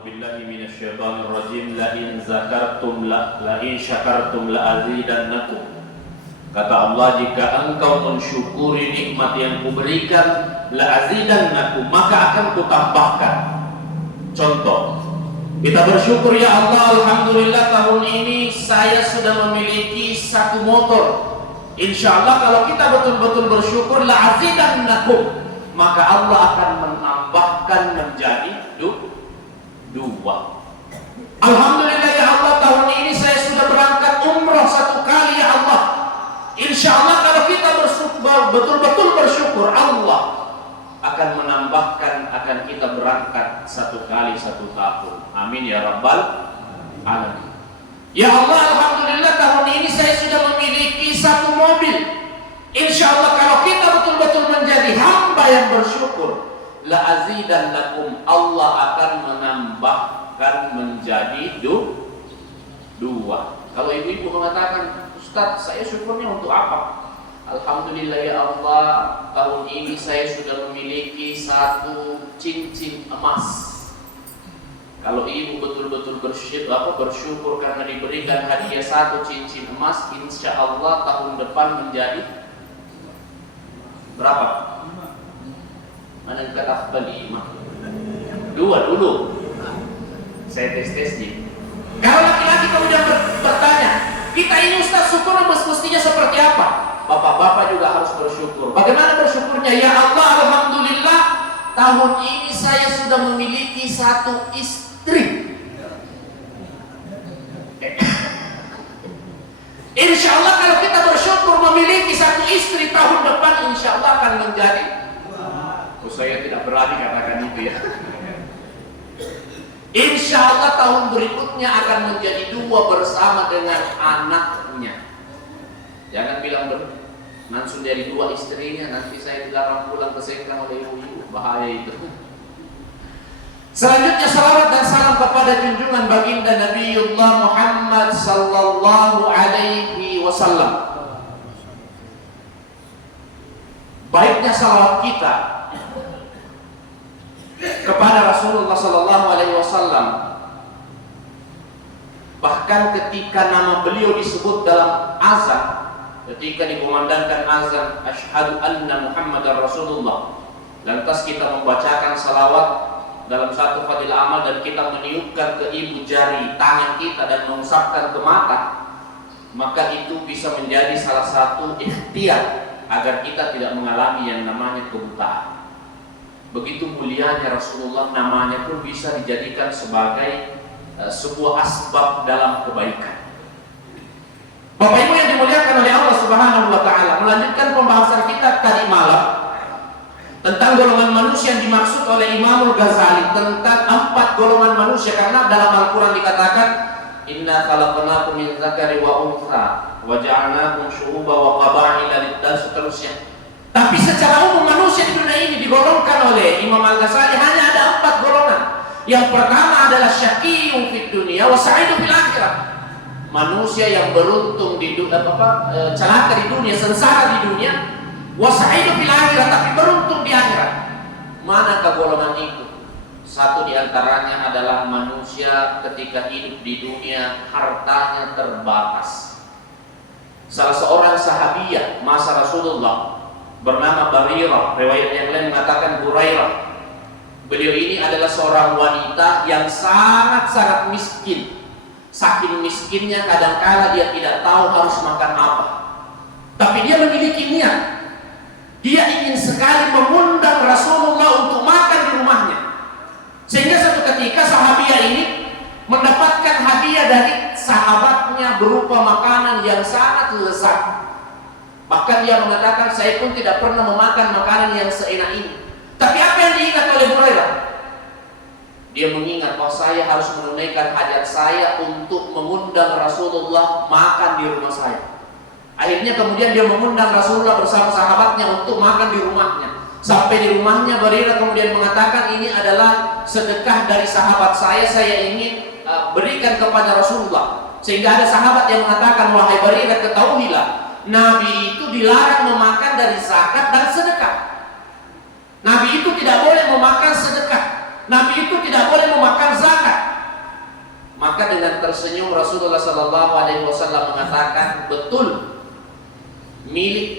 A'udzu billahi minasyaitonir rajim. La in syakartum la azidannakum. Kata Allah, jika engkau mensyukuri nikmat yang kuberikan, la azidannakum, maka akan kutambahkan. Contoh, kita bersyukur, ya Allah, alhamdulillah tahun ini saya sudah memiliki satu motor. Insya Allah kalau kita betul-betul bersyukur, la azidannakum, maka Allah akan menambahkan menjadi dua. Alhamdulillah ya Allah, tahun ini saya sudah berangkat umrah satu kali, ya Allah. Insya Allah kalau kita betul-betul bersyukur, Allah akan menambahkan, akan kita berangkat satu kali satu tahun. Amin ya Rabbal Alamin. Ya Allah, alhamdulillah tahun ini saya sudah memiliki satu mobil. Insya Allah kalau kita betul-betul menjadi hamba yang bersyukur, la azidannakum, Allah akan menambahkan menjadi dua. Kalau ibu-ibu mengatakan, Ustaz, saya syukurnya untuk apa? Alhamdulillah ya Allah, tahun ini saya sudah memiliki satu cincin emas. Kalau ibu betul-betul bersyukur karena diberikan hadiah satu cincin emas, insya Allah tahun depan menjadi berapa? Mana yang kata beli? Dua dulu. Saya tes nih. Kalau laki-laki kemudian bertanya, kita ini Ustaz syukur mestinya seperti apa? Bapak-bapak juga harus bersyukur. Bagaimana bersyukurnya? Ya Allah, alhamdulillah tahun ini saya sudah memiliki satu istri. Insya Allah kalau kita bersyukur memiliki satu istri, tahun depan insya Allah akan menjadi. Saya tidak berani katakan itu ya. Insya Allah tahun berikutnya akan menjadi dua bersama dengan anaknya. Jangan bilang langsung dari dua istrinya, nanti saya dilarang pulang ke sengkang oleh ibu-ibu, bahaya itu. Selanjutnya salawat dan salam kepada junjungan baginda Nabiullah Muhammad sallallahu alaihi wasallam. Baiknya salawat kita kepada Rasulullah sallallahu alaihi wasallam, bahkan ketika nama beliau disebut dalam azan, ketika dikumandangkan azan asyhadu anna Muhammadar Rasulullah, lantas kita membacakan salawat dalam satu fadilah amal dan kita meniupkan ke ibu jari tangan kita dan mengusapkan ke mata, maka itu bisa menjadi salah satu ikhtiar agar kita tidak mengalami yang namanya kebutaan. Begitu mulianya Rasulullah, namanya pun bisa dijadikan sebagai sebuah asbab dalam kebaikan. Bapak Ibu yang dimuliakan oleh Allah Subhanahu wa taala, melanjutkan pembahasan kita tadi malam tentang golongan manusia yang dimaksud oleh Imam Ghazali, tentang 4 golongan manusia, karena dalam Al-Qur'an dikatakan inna khalaqnakum min dzakari wa untha wa ja'alnakum syu'uban wa qaba'ila, dan seterusnya. Tapi secara umum manusia di dunia ini digolongkan oleh Imam Al-Ghazali hanya ada 4 golongan. Yang pertama adalah syaqiyyun fid dunya wa sa'idun fil akhirah. Manusia yang beruntung di celaka di dunia, sengsara di dunia, wa sa'idun fil akhirah, tapi beruntung di akhirat. Manakah golongan itu? Satu di antaranya adalah manusia ketika hidup di dunia hartanya terbatas. Salah seorang sahabiah masa Rasulullah bernama Barirah, riwayat yang lain mengatakan Hurairah. Beliau ini adalah seorang wanita yang sangat-sangat miskin. Saking miskinnya kadangkala dia tidak tahu harus makan apa. Tapi dia memiliki niat. Dia ingin sekali mengundang Rasulullah untuk makan di rumahnya. Sehingga satu ketika sahabiah ini mendapatkan hadiah dari sahabatnya berupa makanan yang sangat lezat. Bahkan dia mengatakan, saya pun tidak pernah memakan makanan yang seenak ini. Tapi apa yang diingat oleh Hurairah? Dia mengingat bahwa saya harus menunaikan hajat saya untuk mengundang Rasulullah makan di rumah saya. Akhirnya kemudian dia mengundang Rasulullah bersama sahabatnya untuk makan di rumahnya. Sampai di rumahnya, Hurairah kemudian mengatakan, ini adalah sedekah dari sahabat saya ingin berikan kepada Rasulullah. Sehingga ada sahabat yang mengatakan, wahai Hurairah, ketahuilah, Nabi itu dilarang memakan dari zakat dan sedekah. Nabi itu tidak boleh memakan sedekah. Nabi itu tidak boleh memakan zakat. maka dengan tersenyum Rasulullah Sallallahu Alaihi Wasallam mengatakan, betul, milik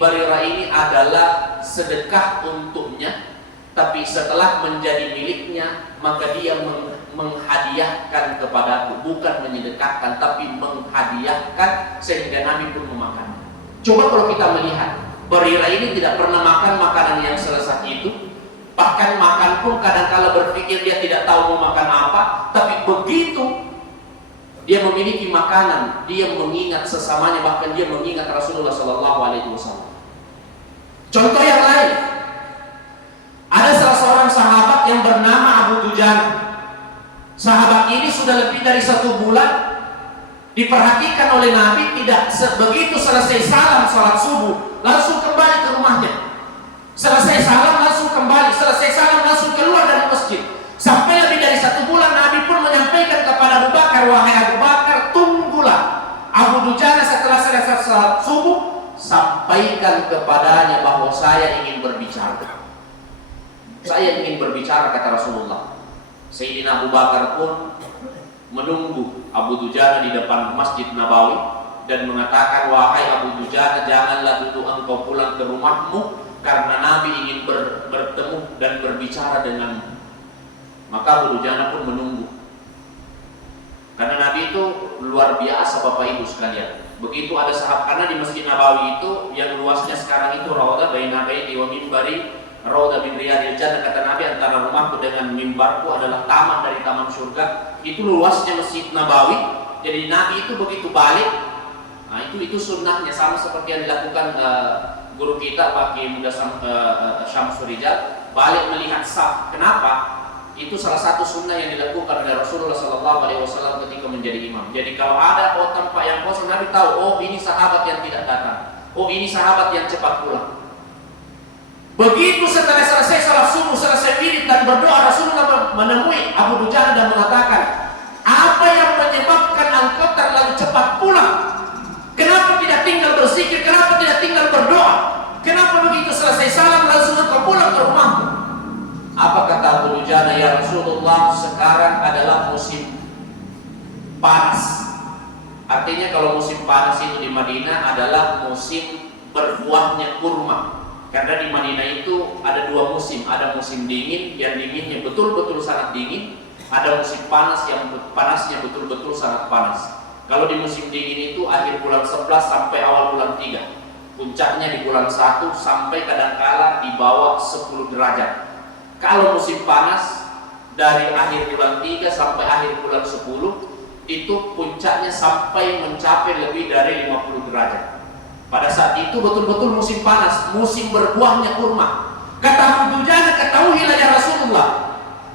Barirah ini adalah sedekah untuknya, tapi setelah menjadi miliknya maka dia menghadiahkan kepadaku, bukan menyedekahkan tapi menghadiahkan, sehingga Nabi pun memakan. Coba kalau kita melihat, Barirah ini tidak pernah makan makanan yang selesai itu, bahkan makan pun kadang-kala berpikir dia tidak tahu mau makan apa, tapi begitu dia memiliki makanan, dia mengingat sesamanya, bahkan dia mengingat Rasulullah Sallallahu Alaihi Wasallam. Contoh yang lain, ada salah seorang sahabat yang bernama Abu Dujana. Sahabat ini sudah lebih dari 1 bulan diperhatikan oleh Nabi, tidak begitu selesai salam salat subuh langsung kembali ke rumahnya. Selesai salam langsung kembali, selesai salam langsung keluar dari masjid. Sampai lebih dari 1 bulan Nabi pun menyampaikan kepada Abu Bakar, wahai Abu Bakar, tunggulah Abu Dujana setelah selesai salat subuh, sampaikan kepadanya bahwa saya ingin berbicara. Saya ingin berbicara, kata Rasulullah. Sayyidina Abu Bakar pun menunggu Abu Dujana di depan Masjid Nabawi dan mengatakan, wahai Abu Dujana, janganlah dulu engkau pulang ke rumahmu, karena Nabi ingin bertemu dan berbicara denganmu. Maka Abu Dujana pun menunggu, karena Nabi itu luar biasa Bapak Ibu sekalian. Begitu ada sahabat, karena di Masjid Nabawi itu yang luasnya sekarang itu raudhah baina baiti wa minbari raudhah min riyadil jannah, kata Nabi, antara rumahku dengan mimbarku adalah taman dari taman surga. Itu luasnya Masjid Nabawi. Jadi Nabi itu begitu balik, nah itu sunnahnya, sama seperti yang dilakukan guru kita Pak Kiai Muda Syamsul Rijal, balik melihat saf. Kenapa? Itu salah satu sunnah yang dilakukan oleh Rasulullah Sallallahu Alaihi Wasallam ketika menjadi imam. Jadi kalau ada tempat yang kosong, Nabi tahu, oh ini sahabat yang tidak datang, oh ini sahabat yang cepat pulang. Begitu setelah selesai salat subuh, selesai wirid dan berdoa, Rasulullah menemui Abu Dujana dan mengatakan, apa yang menyebabkan engkau terlalu cepat pulang? Kenapa tidak tinggal berzikir? Kenapa tidak tinggal berdoa? Kenapa begitu selesai salam langsung engkau pulang ke rumahmu? Apa kata Abu Dujana? Ya Rasulullah, sekarang adalah musim panas. Artinya kalau musim panas itu di Madinah adalah musim berbuahnya kurma. Karena di Madinah itu ada 2 musim, ada musim dingin yang dinginnya betul-betul sangat dingin, ada musim panas yang panasnya betul-betul sangat panas. Kalau di musim dingin itu akhir bulan 11 sampai awal bulan 3, puncaknya di bulan 1 sampai kadangkala di bawah 10 derajat. Kalau musim panas dari akhir bulan 3 sampai akhir bulan 10, itu puncaknya sampai mencapai lebih dari 50 derajat. Pada saat itu betul-betul musim panas, musim berbuahnya kurma. Kata Abu Dujana, ketahuilah ya Rasulullah,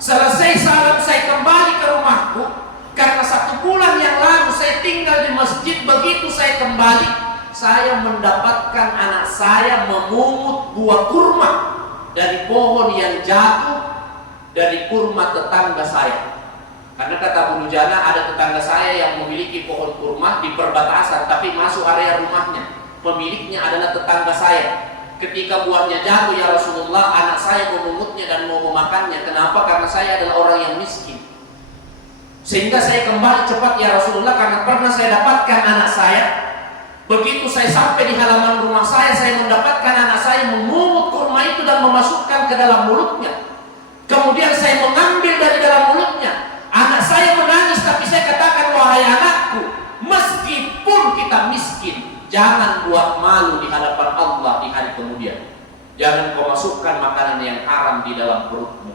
selesai salam saya kembali ke rumahku, karena 1 bulan yang lalu saya tinggal di masjid. Begitu saya kembali, saya mendapatkan anak saya memungut buah kurma dari pohon yang jatuh dari kurma tetangga saya. Karena kata Abu Dujana, ada tetangga saya yang memiliki pohon kurma di perbatasan, tapi masuk area rumahnya. Pemiliknya adalah tetangga saya. Ketika buahnya jatuh, ya Rasulullah, anak saya memungutnya dan mau memakannya. Kenapa? Karena saya adalah orang yang miskin. Sehingga saya kembali cepat ya Rasulullah, karena pernah saya dapatkan anak saya. Begitu saya sampai di halaman rumah saya mendapatkan anak saya memungut kurma itu dan memasukkan ke dalam mulutnya. Kemudian saya mengambil dari dalam mulutnya. Anak saya menangis, tapi saya katakan, wahai anakku, meskipun kita miskin, jangan buat malu di hadapan Allah di hari kemudian. Jangan kau masukkan makanan yang haram di dalam perutmu.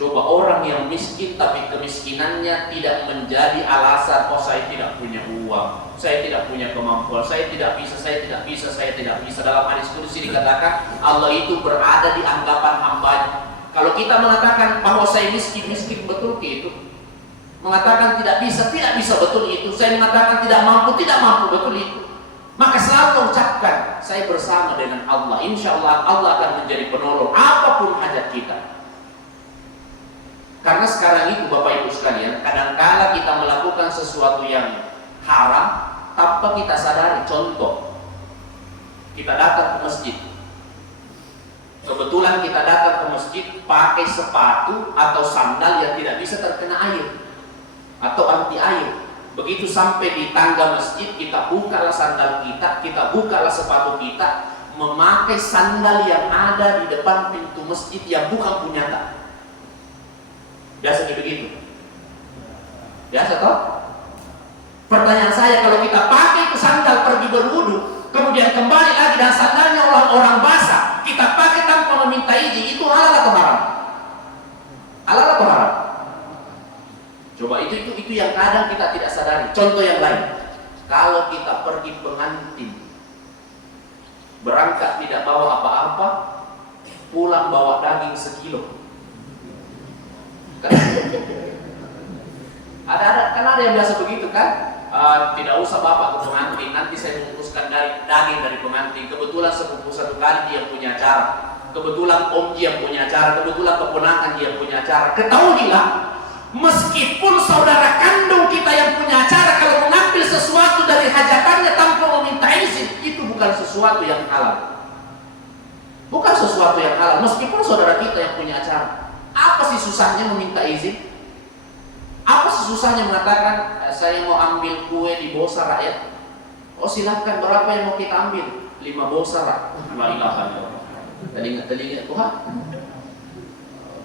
Coba orang yang miskin tapi kemiskinannya tidak menjadi alasan, oh saya tidak punya uang, saya tidak punya kemampuan, saya tidak bisa, saya tidak bisa, saya tidak bisa. Dalam hadis qudsi dikatakan Allah itu berada di anggapan hambanya. Kalau kita mengatakan bahwa saya miskin, miskin betul itu. Mengatakan tidak bisa betul itu. Saya mengatakan tidak mampu betul itu. Maka selalu ucapkan, saya bersama dengan Allah. Insya Allah Allah akan menjadi penolong apapun hajat kita. Karena sekarang itu Bapak Ibu sekalian, kadangkala kita melakukan sesuatu yang haram tanpa kita sadari. Contoh, kita datang ke masjid, kebetulan kebetulan kita datang ke masjid pakai sepatu atau sandal yang tidak bisa terkena air atau anti air. Begitu sampai di tangga masjid, kita bukalah sandal kita bukalah sepatu kita, memakai sandal yang ada di depan pintu masjid yang bukan punya kita. Biasa begitu. Biasa toh? Pertanyaan saya, kalau kita pakai sandal pergi berwudu, kemudian kembali lagi dan sandalnya orang-orang basah, kita pakai tanpa meminta izin, itu halal atau haram? Halal atau haram? Coba itu yang kadang kita tidak sadari. Contoh yang lain, kalau kita pergi pengantin, berangkat tidak bawa apa-apa, pulang bawa daging sekilo. Ada yang biasa begitu kan? Tidak usah bapak ke pengantin, nanti saya memutuskan daging dari pengantin. Kebetulan sepupu satu kali dia punya acara, kebetulan om dia punya acara, kebetulan keponakan dia punya acara. Ketahuilah, meskipun saudara kandung kita yang punya acara, kalau mengambil sesuatu dari hajatannya tanpa meminta izin, itu bukan sesuatu yang halal. Bukan sesuatu yang halal, meskipun saudara kita yang punya acara. Apa sih susahnya meminta izin? Apa sih susahnya mengatakan saya mau ambil kue di Bosa rakyat? Oh silahkan, berapa yang mau kita ambil? 5 Bosa rak. La ilaha illallah. Telinga Tuhan.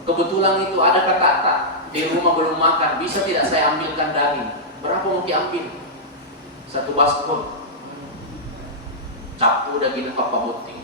Kebetulan itu ada kata-kata di rumah belum makan, bisa tidak saya ambilkan daging? Berapa mau diambil? 1 baskom. Capu daging apa buting.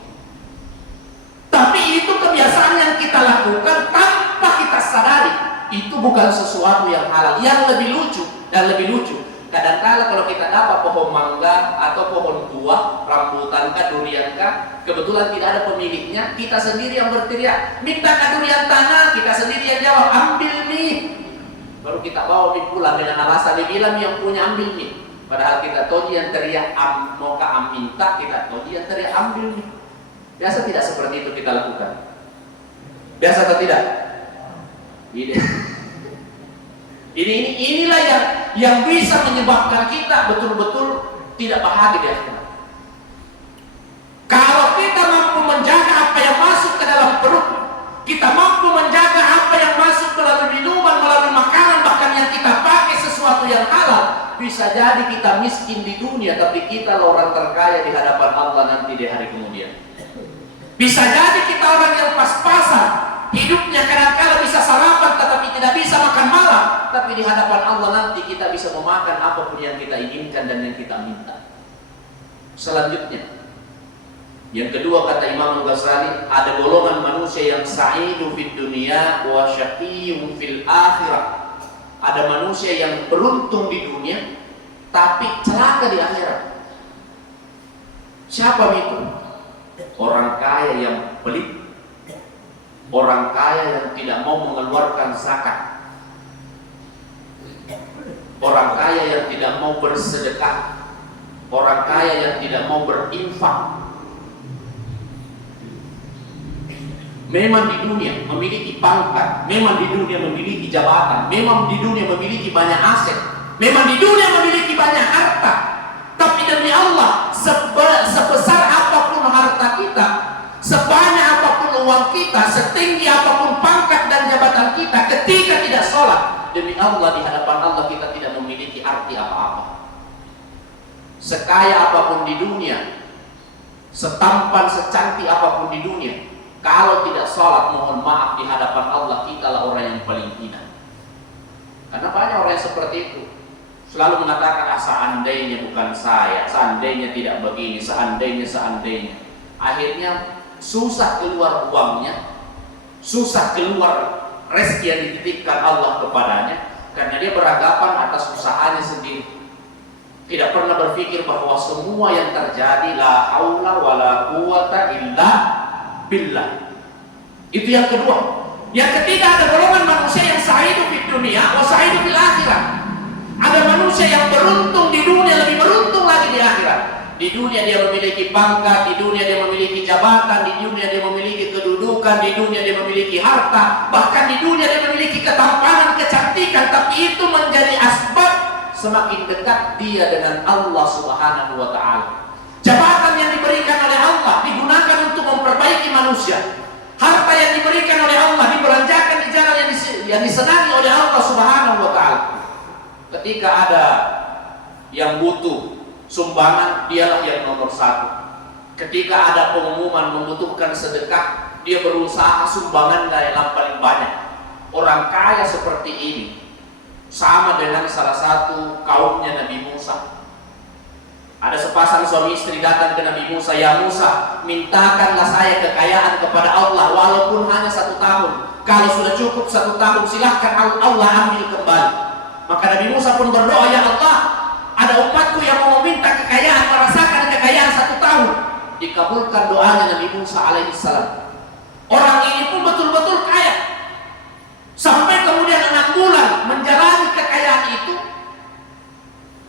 Tapi itu kebiasaan yang kita lakukan tanpa kita sadari. Itu bukan sesuatu yang halal. Yang lebih lucu, kadang-kala kalau kita dapat pohon mangga atau pohon buah, rambutan kah, durian kah, kebetulan tidak ada pemiliknya, kita sendiri yang berteriak, minta durian tanah, kita sendiri yang jawab, ambil nih. Baru kita bawa mie pulang dengan alasan dibilang yang punya ambil nih. Padahal kita tahu dia yang teriak mau ka minta, kita tahu dia yang teriak ambil nih. Biasa tidak seperti itu kita lakukan? Biasa atau tidak? Inilah yang bisa menyebabkan kita betul-betul tidak bahagia di akhirat. Kalau kita mampu menjaga apa yang masuk ke dalam perut, kita mampu menjaga apa yang masuk melalui minuman, melalui makanan, bahkan yang kita pakai sesuatu yang halal, bisa jadi kita miskin di dunia, tapi kita orang terkaya di hadapan Allah nanti di hari kemudian. Bisa jadi kita orang yang pas-pasan, hidupnya kadang-kadang bisa sarapan tetapi tidak bisa makan malam, tapi di hadapan Allah nanti kita bisa memakan apapun yang kita inginkan dan yang kita minta. Selanjutnya, yang kedua kata Imam Ghazali, ada golongan manusia yang sa'idu fid dunya wa syaqiyyun fil akhirah. Ada manusia yang beruntung di dunia tapi celaka di akhirat. Siapa itu? Orang kaya yang pelit, orang kaya yang tidak mau mengeluarkan zakat, orang kaya yang tidak mau bersedekah, orang kaya yang tidak mau berinfak. Memang di dunia memiliki pangkat, memang di dunia memiliki jabatan, memang di dunia memiliki banyak aset, memang di dunia memiliki banyak harta. Tapi demi Allah, sebesar apapun harta kita, sebanyak apapun uang kita, setinggi apapun pangkat dan jabatan kita, ketika tidak sholat, demi Allah di hadapan Allah kita tidak memiliki arti apa-apa. Sekaya apapun di dunia, setampan secantik apapun di dunia, kalau tidak sholat, mohon maaf, di hadapan Allah kita lah orang yang paling hina. Karena banyak orang yang seperti itu, selalu mengatakan seandainya bukan saya, seandainya tidak begini, seandainya. Akhirnya susah keluar uangnya, susah keluar rezeki yang dititipkan Allah kepadanya, karena dia beranggapan atas usahanya sendiri. Tidak pernah berpikir bahwa semua yang terjadi la haula wala quwata illa billah. Itu yang kedua. Yang ketiga, ada golongan manusia yang sa'idu fid dunya wa sa'idu fil akhirah. Ada manusia yang beruntung di dunia, lebih beruntung lagi di akhirat. Di dunia dia memiliki pangkat, di dunia dia memiliki jabatan, di dunia dia memiliki kedudukan, di dunia dia memiliki harta, bahkan di dunia dia memiliki ketampanan, kecantikan, tapi itu menjadi asbab semakin dekat dia dengan Allah Subhanahu wa taala. Jabatan yang diberikan oleh Allah digunakan untuk memperbaiki manusia. Harta yang diberikan oleh Allah dibelanjakan di jalan yang disenangi oleh Allah Subhanahu wa taala. Ketika ada yang butuh sumbangan, dialah yang nomor satu. Ketika ada pengumuman membutuhkan sedekah, dia berusaha sumbangan yang paling banyak. Orang kaya seperti ini sama dengan salah satu kaumnya Nabi Musa. Ada sepasang suami istri datang ke Nabi Musa, "Ya Musa, mintakanlah saya kekayaan kepada Allah walaupun hanya 1 tahun. Kalau sudah cukup 1 tahun, silahkan Allah ambil kembali." Maka Nabi Musa pun berdoa, "Ya Allah, ada umatku yang mau meminta kekayaan, merasakan kekayaan 1 tahun." Dikabulkan doanya Nabi Musa alaihissalam. Orang ini pun betul-betul kaya. Sampai kemudian 6 bulan menjalani kekayaan itu,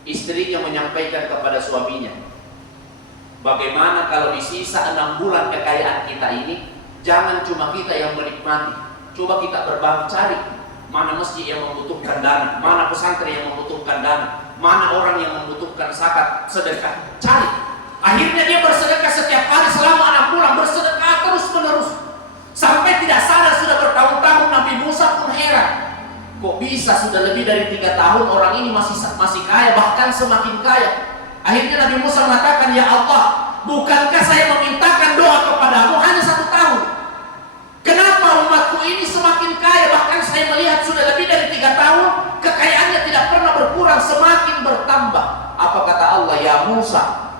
istrinya menyampaikan kepada suaminya, "Bagaimana kalau di sisa 6 bulan kekayaan kita ini, jangan cuma kita yang menikmati. Coba kita berbagi, cari mana masjid yang membutuhkan dana, mana pesantren yang membutuhkan dana, mana orang yang membutuhkan zakat, sedekah, cari." Akhirnya dia bersedekah setiap hari selama 6 bulan, bersedekah terus menerus. Sampai tidak sadar sudah bertahun-tahun. Nabi Musa pun heran, kok bisa sudah lebih dari 3 tahun orang ini masih kaya, bahkan semakin kaya. Akhirnya Nabi Musa mengatakan, "Ya Allah, bukankah saya memintakan doa kepadamu hanya 1 tahun? Kenapa umatku ini semakin kaya? Bahkan saya melihat sudah lebih dari 3 tahun kekayaannya tidak pernah berkurang, semakin bertambah." Apa kata Allah? "Ya Musa,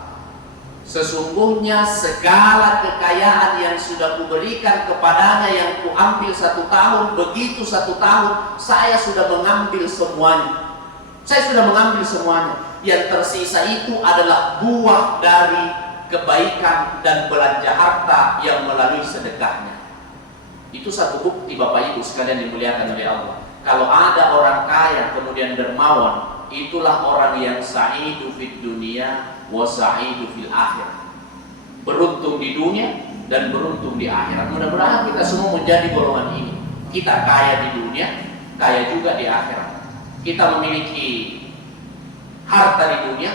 sesungguhnya segala kekayaan yang sudah kuberikan kepadanya yang kuambil 1 tahun, begitu 1 tahun saya sudah mengambil semuanya. Saya sudah mengambil semuanya. Yang tersisa itu adalah buah dari kebaikan dan belanja harta yang melalui sedekahnya." Itu satu bukti Bapak Ibu sekalian dimuliakan oleh Allah. Kalau ada orang kaya kemudian dermawan, itulah orang yang sa'idu fid dunia wa sa'idu fil akhirah. Beruntung di dunia dan beruntung di akhirat. Mudah-mudahan kita semua menjadi golongan ini. Kita kaya di dunia, kaya juga di akhirat. Kita memiliki harta di dunia,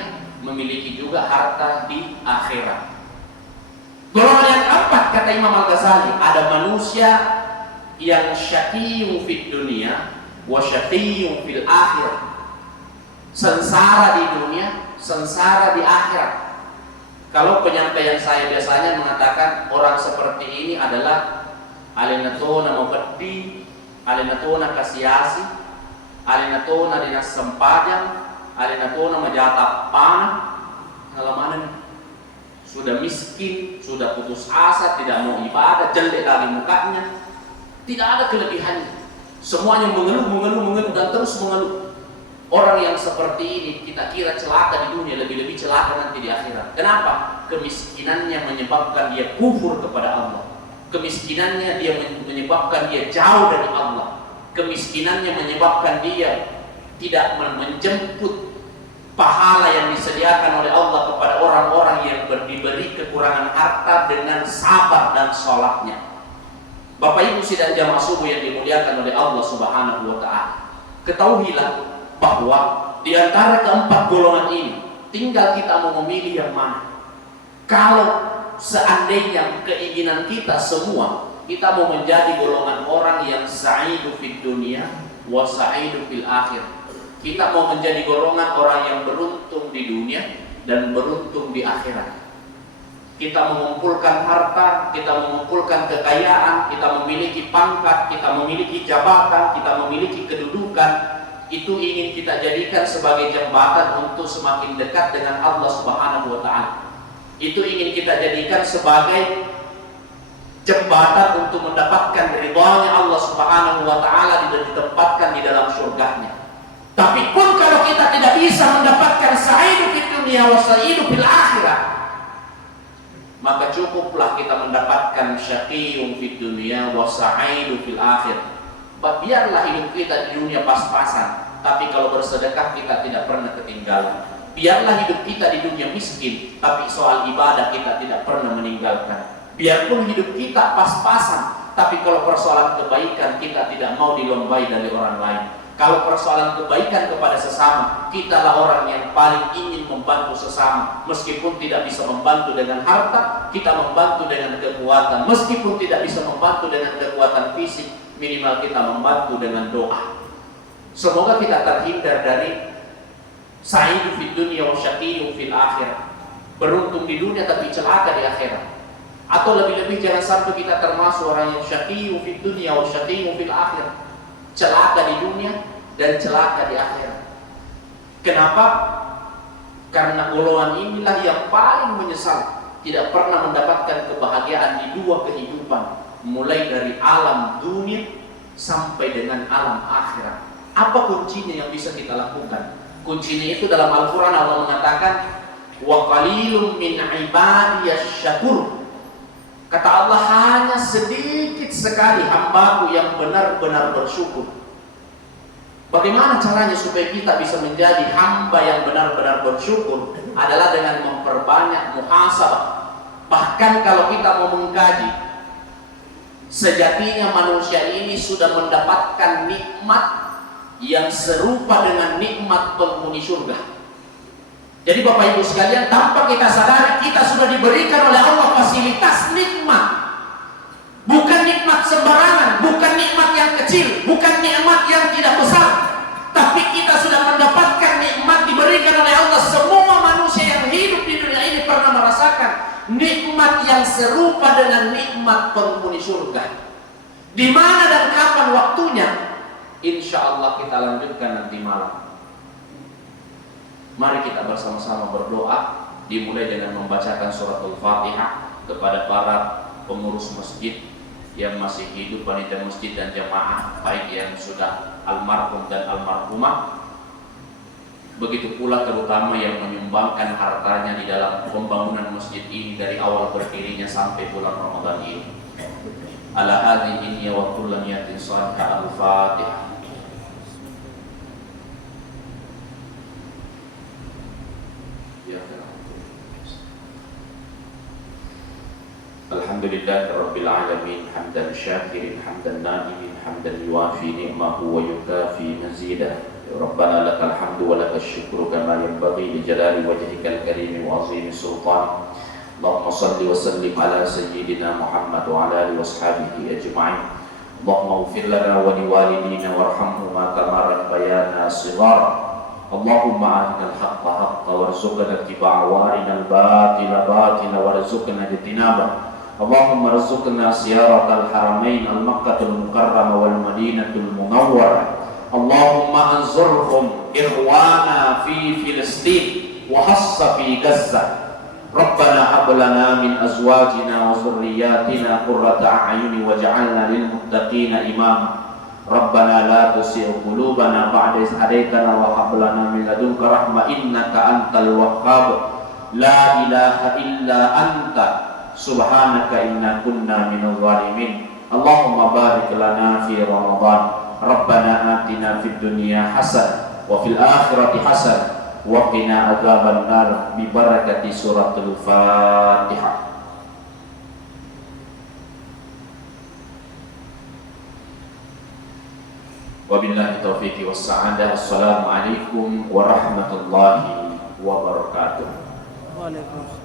memiliki juga harta di akhirat. Golongan yang keempat, kata Imam Al-Ghazali, ada manusia yang syaqiyun fid dunia wa syaqiyun fil akhirah. Sengsara di dunia, sengsara di akhirat. Kalau penyampaian saya biasanya mengatakan orang seperti ini adalah alinatuna mubaddi, alinatuna kasiasi, alinatuna dinas sempajang, alinatuna majatap panah. Halaman sudah miskin, sudah putus asa, tidak mau ibadah, jelek lagi mukanya, tidak ada kelebihannya. Semuanya mengeluh dan terus mengeluh. Orang yang seperti ini kita kira celaka di dunia, lebih-lebih celaka nanti di akhirat. Kenapa? Kemiskinannya menyebabkan dia kufur kepada Allah. Kemiskinannya dia menyebabkan dia jauh dari Allah. Kemiskinannya menyebabkan dia tidak menjemput pahala yang disediakan oleh Allah kepada orang-orang yang diberi kekurangan harta dengan sabar dan sholatnya. Bapak Ibu sidang jamaah subuh yang dimuliakan oleh Allah Subhanahu wa taala, ketahuilah bahwa di antara keempat golongan ini tinggal kita mau memilih yang mana. Kalau seandainya keinginan kita semua, kita mau menjadi golongan orang yang sa'idu fid dunia wa sa'idu fil akhir. Kita mau menjadi golongan orang yang beruntung di dunia dan beruntung di akhirat. Kita mengumpulkan harta, kita mengumpulkan kekayaan, kita memiliki pangkat, kita memiliki jabatan, kita memiliki kedudukan. Itu ingin kita jadikan sebagai jembatan untuk semakin dekat dengan Allah Subhanahu wa taala. Itu ingin kita jadikan sebagai jembatan untuk mendapatkan ridhanya Allah Subhanahu wa taala dan ditempatkan di dalam surganya. Tapi pun kalau kita tidak bisa mendapatkan sa'idu fid dunya wa sa'idu fil akhirah, maka cukuplah kita mendapatkan syaqiyun fid dunya wa sa'idu fil akhirah. Biarlah hidup kita di dunia pas-pasan, tapi kalau bersedekah kita tidak pernah ketinggalan. Biarlah hidup kita di dunia miskin, tapi soal ibadah kita tidak pernah meninggalkan. Biarpun hidup kita pas-pasan, tapi kalau persoalan kebaikan kita tidak mau dilombai dari orang lain. Kalau persoalan kebaikan kepada sesama, kitalah orang yang paling ingin membantu sesama. Meskipun tidak bisa membantu dengan harta, kita membantu dengan kekuatan. Meskipun tidak bisa membantu dengan kekuatan fisik, minimal kita membantu dengan doa. Semoga kita terhindar dari sa'idu fid dunya wa syaqiyyu fil akhirah. Beruntung di dunia tapi celaka di akhirat. Atau lebih-lebih jangan sampai kita termasuk orang yang syaqiyyu fid dunya wa syaqiyyu fil akhirah. Celaka di dunia dan celaka di akhirat. Kenapa? Karena golongan inilah yang paling menyesal, tidak pernah mendapatkan kebahagiaan di dua kehidupan, mulai dari alam dunia sampai dengan alam akhirat. Apa kuncinya yang bisa kita lakukan? Kuncinya itu dalam Al-Quran Allah mengatakan, wa qalilun min ibadiyasy syakur. Kata Allah, hanya sedikit sekali hambaku yang benar-benar bersyukur. Bagaimana caranya supaya kita bisa menjadi hamba yang benar-benar bersyukur? Adalah dengan memperbanyak muhasabah. Bahkan kalau kita mau mengkaji, sejatinya manusia ini sudah mendapatkan nikmat yang serupa dengan nikmat penghuni surga. Jadi Bapak Ibu sekalian, tanpa kita sadari, kita sudah diberikan oleh Allah fasilitas nikmat. Bukan nikmat sembarangan, bukan nikmat yang kecil, bukan nikmat yang tidak besar, tapi kita sudah mendapatkan nikmat diberikan oleh Allah. Semua manusia yang hidup di dunia ini pernah merasakan nikmat yang serupa dengan nikmat penghuni surga. Di mana dan kapan waktunya? Insya Allah kita lanjutkan nanti malam. Mari kita bersama-sama berdoa, dimulai dengan membacakan surat Al-Fatihah kepada para pengurus masjid yang masih hidup, panitia masjid dan jamaah, baik yang sudah almarhum dan almarhumah. Begitu pula terutama yang menyumbangkan hartanya di dalam pembangunan masjid ini dari awal berdirinya sampai bulan Ramadan ini. Ala hadhihi wa kullu niyatin salihah. Al-Fatihah. Alhamdulillah Rabbil Alamin, hamdan syakirin, hamdan na'imin, hamdan yuafi ni'mahu wa yukafi mazidah. Rabbana lakal hamdu wa lakal syukru kama yanbaghi li jalali wajhikal karim wa azimi sultan. Allahumma salli wa sallim ala sayyidina Muhammad wa ala alihi wa ashabihi ajma'in. Allahumma ighfir lana wa liwalidina warhamhuma kama rabbayana shighara. Allahumma arinal haqqa haqqa warzuqna ittiba'ahu wa arinal batila batila warzuqna ijtinabah. Allahumma rzuqna ziyaratal haramain al-Makkahul Mukarramah wal Madinatul Munawwarah. Allahumma anzurhum ikhwana fi Filistin wa hassa fi Gazzah. Rabbana hab lana min azwajina wa dhurriyyatina qurrata a'yuni waj'alna lil muttaqina imama. Rabbana la tuzigh qulubana ba'da idh hadaytana wa hab lana min ladunka rahmah innaka antal wahhab. La ilaha illa anta subhanaka inna kunna minadh dhalimin. Allahumma barik lana fi Ramadan. Rabbana atina fid dunya hasanah wa fil akhirati hasanah wa qina adzaban nar bi barakati suratul Fatihah. Wabillahi taufiqi wassa'adah. Assalamualaikum warahmatullahi wabarakatuh. Waalaikumsalam.